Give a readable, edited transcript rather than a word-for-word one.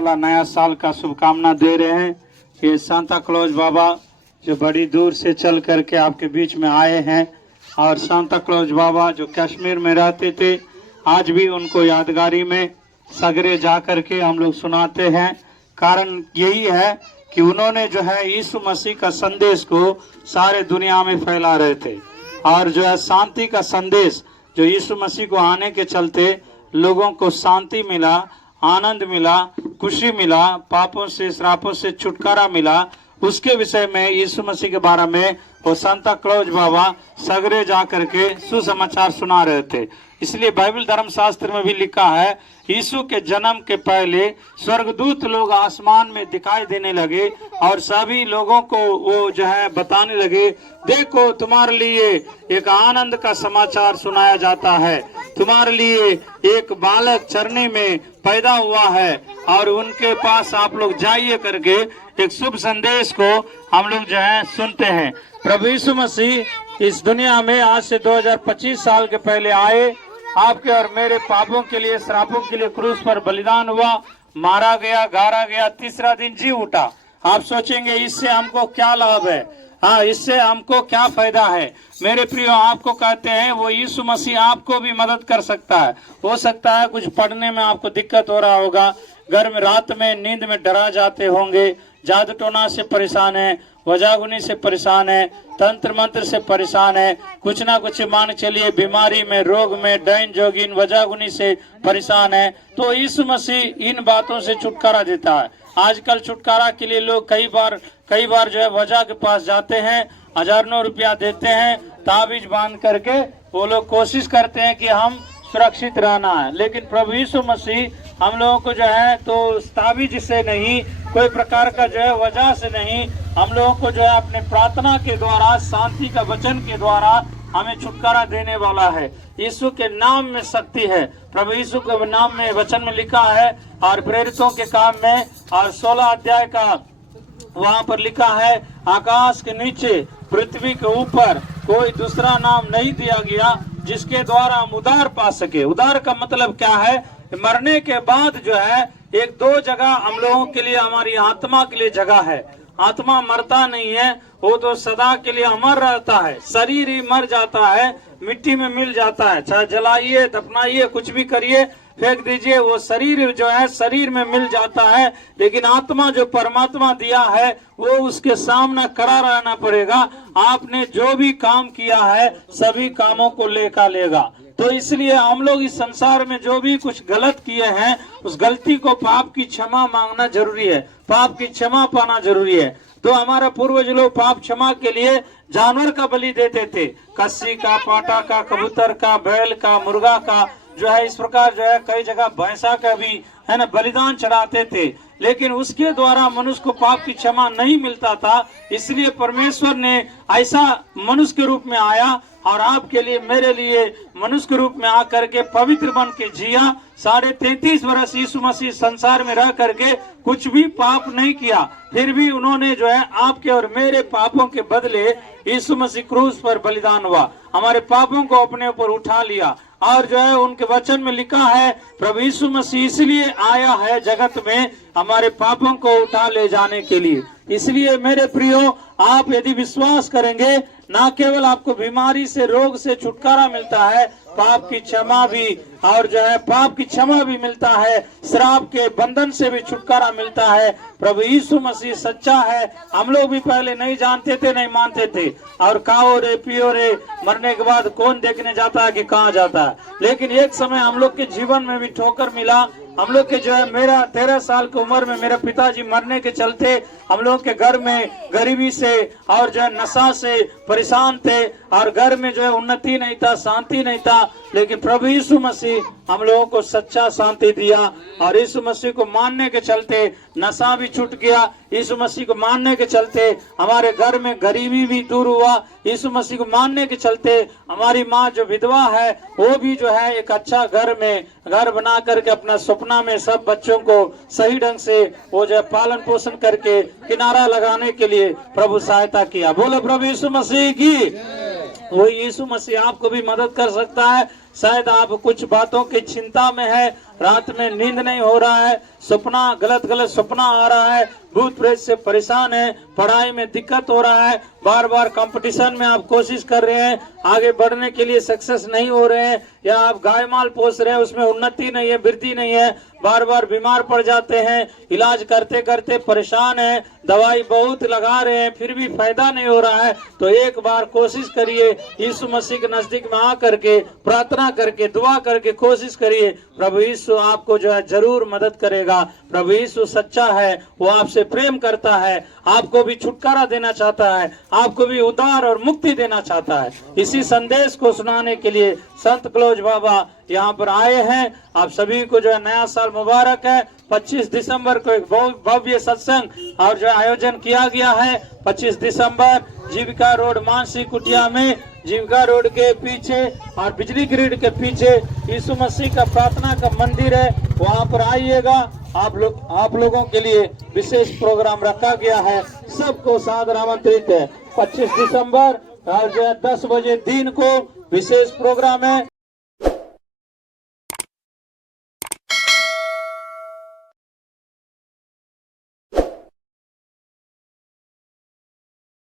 वाला नया साल का शुभकामना दे रहे हैं। ये सांता क्लॉज बाबा जो बड़ी दूर से चल करके आपके बीच में आए हैं, और सांता क्लॉज बाबा जो कश्मीर में रहते थे, आज भी उनको यादगारी में सगरे जा करके हम लोग सुनाते हैं। कारण यही है कि उन्होंने जो है यीशु मसीह का संदेश को सारे दुनिया में फैला रहे थे, और जो है शांति का संदेश जो यीशु मसीह को आने के चलते लोगों को शांति मिला, आनंद मिला, खुशी मिला, पापों से श्रापों से छुटकारा मिला, उसके विषय में यीशु मसीह के बारे में वो सांता क्लॉज बाबा सगरे जा करके सुसमाचार सुना रहे थे। इसलिए बाइबल धर्मशास्त्र में भी लिखा है, यीशु के जन्म के पहले स्वर्गदूत लोग आसमान में दिखाई देने लगे और सभी लोगों को वो जो है बताने लगे, देखो तुम्हारे लिए एक आनंद का समाचार सुनाया जाता है, तुम्हारे लिए एक बालक चरनी में पैदा हुआ है, और उनके पास आप लोग जाइए करके एक शुभ संदेश को हम लोग जो है सुनते हैं। प्रभु यीशु मसीह इस दुनिया में आज से 2025 साल के पहले आए, आपके और मेरे पापों के लिए, श्रापों के लिए क्रूस पर बलिदान हुआ, मारा गया, गाड़ा गया, तीसरा दिन जी उठा। आप सोचेंगे इससे हमको क्या लाभ है, हाँ इससे हमको क्या फायदा है। मेरे प्रियो, आपको कहते हैं वो यीशु मसीह आपको भी मदद कर सकता है। हो सकता है कुछ पढ़ने में आपको दिक्कत हो रहा होगा, घर में रात में नींद में डरा जाते होंगे, जादू टोना से परेशान है, वजागुनी से परेशान है, तंत्र मंत्र से परेशान है, कुछ ना कुछ मान चलिए बीमारी में, रोग में, डायन जोगिन वजागुनी से परेशान है, तो यीशु मसीह इन बातों से छुटकारा देता है। आजकल छुटकारा के लिए लोग कई बार जो है वजह के पास जाते हैं, हजारों रुपया देते हैं, ताबीज बांध करके वो लोग कोशिश करते हैं कि हम सुरक्षित रहना है। लेकिन प्रभु यीशु मसीह हम लोगों को जो है तो ताबीज से नहीं, कोई प्रकार का जो है वजह से नहीं, हम लोगों को जो है अपने प्रार्थना के द्वारा, शांति का वचन के द्वारा हमें छुटकारा देने वाला है। यीशु के नाम में शक्ति है। प्रभु यीशु के नाम में वचन में लिखा है, और प्रेरितों के काम में और 16 अध्याय का वहाँ पर लिखा है, आकाश के नीचे पृथ्वी के ऊपर कोई दूसरा नाम नहीं दिया गया जिसके द्वारा हम उद्धार पा सके। उद्धार का मतलब क्या है? मरने के बाद जो है एक दो जगह हम लोगों के लिए, हमारी आत्मा के लिए जगह है। आत्मा मरता नहीं है, वो तो सदा के लिए अमर रहता है। शरीर ही मर जाता है, मिट्टी में मिल जाता है, चाहे जलाइए, दफनाइए, कुछ भी करिए, फेंक दीजिए, वो शरीर जो है शरीर में मिल जाता है। लेकिन आत्मा जो परमात्मा दिया है वो उसके सामने खड़ा रहना पड़ेगा। आपने जो भी काम किया है सभी कामों को लेकर लेगा। तो इसलिए हम लोग इस संसार में जो भी कुछ गलत किए हैं, उस गलती को, पाप की क्षमा मांगना जरूरी है, पाप की क्षमा पाना जरूरी है। तो हमारा पूर्वज लोग पाप क्षमा के लिए जानवर का बलि देते थे, कस्सी का, पाटा का, कबूतर का, बैल का, मुर्गा का, जो है इस प्रकार जो है कई जगह भैंसा का भी है ना बलिदान चढ़ाते थे। लेकिन उसके द्वारा मनुष्य को पाप की क्षमा नहीं मिलता था। इसलिए परमेश्वर ने ऐसा मनुष्य के रूप में आया और आपके लिए, मेरे लिए मनुष्य के रूप में आकर के पवित्र बन के जिया। 33.5 वर्ष यीशु मसीह संसार में रह करके कुछ भी पाप नहीं किया, फिर भी उन्होंने जो है आपके और मेरे पापों के बदले यीशु मसीह क्रूस पर बलिदान हुआ, हमारे पापों को अपने ऊपर उठा लिया। और जो है उनके वचन में लिखा है, प्रभु यीशु मसीह इसलिए आया है जगत में हमारे पापों को उठा ले जाने के लिए। इसलिए मेरे प्रियो, आप यदि विश्वास करेंगे, ना केवल आपको बीमारी से, रोग से छुटकारा मिलता है, पाप की क्षमा भी, और जो है पाप की क्षमा भी मिलता है, श्राप के बंधन से भी छुटकारा मिलता है। प्रभु यीशु मसीह सच्चा है। हम लोग भी पहले नहीं जानते थे, नहीं मानते थे, और खाओ रे पियो रे, मरने के बाद कौन देखने जाता है कि कहाँ जाता है। लेकिन एक समय हम लोग के जीवन में भी ठोकर मिला। हम लोग के जो है, मेरा 13 साल की उम्र में मेरे पिताजी मरने के चलते हम लोग के घर में गरीबी से और जो है नशा से परेशान थे, और घर में जो है उन्नति नहीं था, शांति नहीं था। लेकिन प्रभु यीशु मसीह हम लोगों को सच्चा शांति दिया, और यीशु मसीह को मानने के चलते नशा भी छूट गया। यीशु मसीह को मानने के चलते हमारे घर में गरीबी भी दूर हुआ। यीशु मसीह को मानने के चलते हमारी माँ जो विधवा है वो भी जो है एक अच्छा घर बना करके अपना सपना में सब बच्चों को सही ढंग से वो जो पालन पोषण करके किनारा लगाने के लिए प्रभु सहायता किया। बोलो प्रभु यीशु मसीह की। वही यीशु मसीह आपको भी मदद कर सकता है। शायद आप कुछ बातों की चिंता में है, रात में नींद नहीं हो रहा है, सपना गलत सपना आ रहा है, भूत प्रेत से परेशान है, पढ़ाई में दिक्कत हो रहा है, बार बार कंपटीशन में आप कोशिश कर रहे हैं, आगे बढ़ने के लिए सक्सेस नहीं हो रहे हैं, या आप गाय माल पोस रहे हैं, उसमें उन्नति नहीं है, वृद्धि नहीं है, बार बार बीमार पड़ जाते हैं, इलाज करते करते परेशान है, दवाई बहुत लगा रहे हैं फिर भी फायदा नहीं हो रहा है, तो एक बार कोशिश करिए, यीशु मसीह के नजदीक में आ करके प्रार्थना करके दुआ करके कोशिश करिए। प्रभु यीशु आपको जो है जरूर मदद करेगा। प्रभु यीशु सच्चा है, वो आपसे प्रेम करता है, आपको भी छुटकारा देना चाहता है, आपको भी उद्धार और मुक्ति देना चाहता है। इसी संदेश को सुनाने के लिए संत क्लौज बाबा यहाँ पर आए हैं। आप सभी को जो है नया साल मुबारक है। 25 दिसंबर को एक बहुत भव्य सत्संग और जो आयोजन किया गया है 25 दिसंबर जीविका रोड मानसी कुटिया में, जीविका रोड के पीछे और बिजली ग्रिड के पीछे यीशु मसीह का प्रार्थना का मंदिर है, वहाँ पर आइएगा। आप लोगों के लिए विशेष प्रोग्राम रखा गया है, सबको सादर आमंत्रित है। 25 दिसंबर और जो है 10 बजे दिन को विशेष प्रोग्राम है।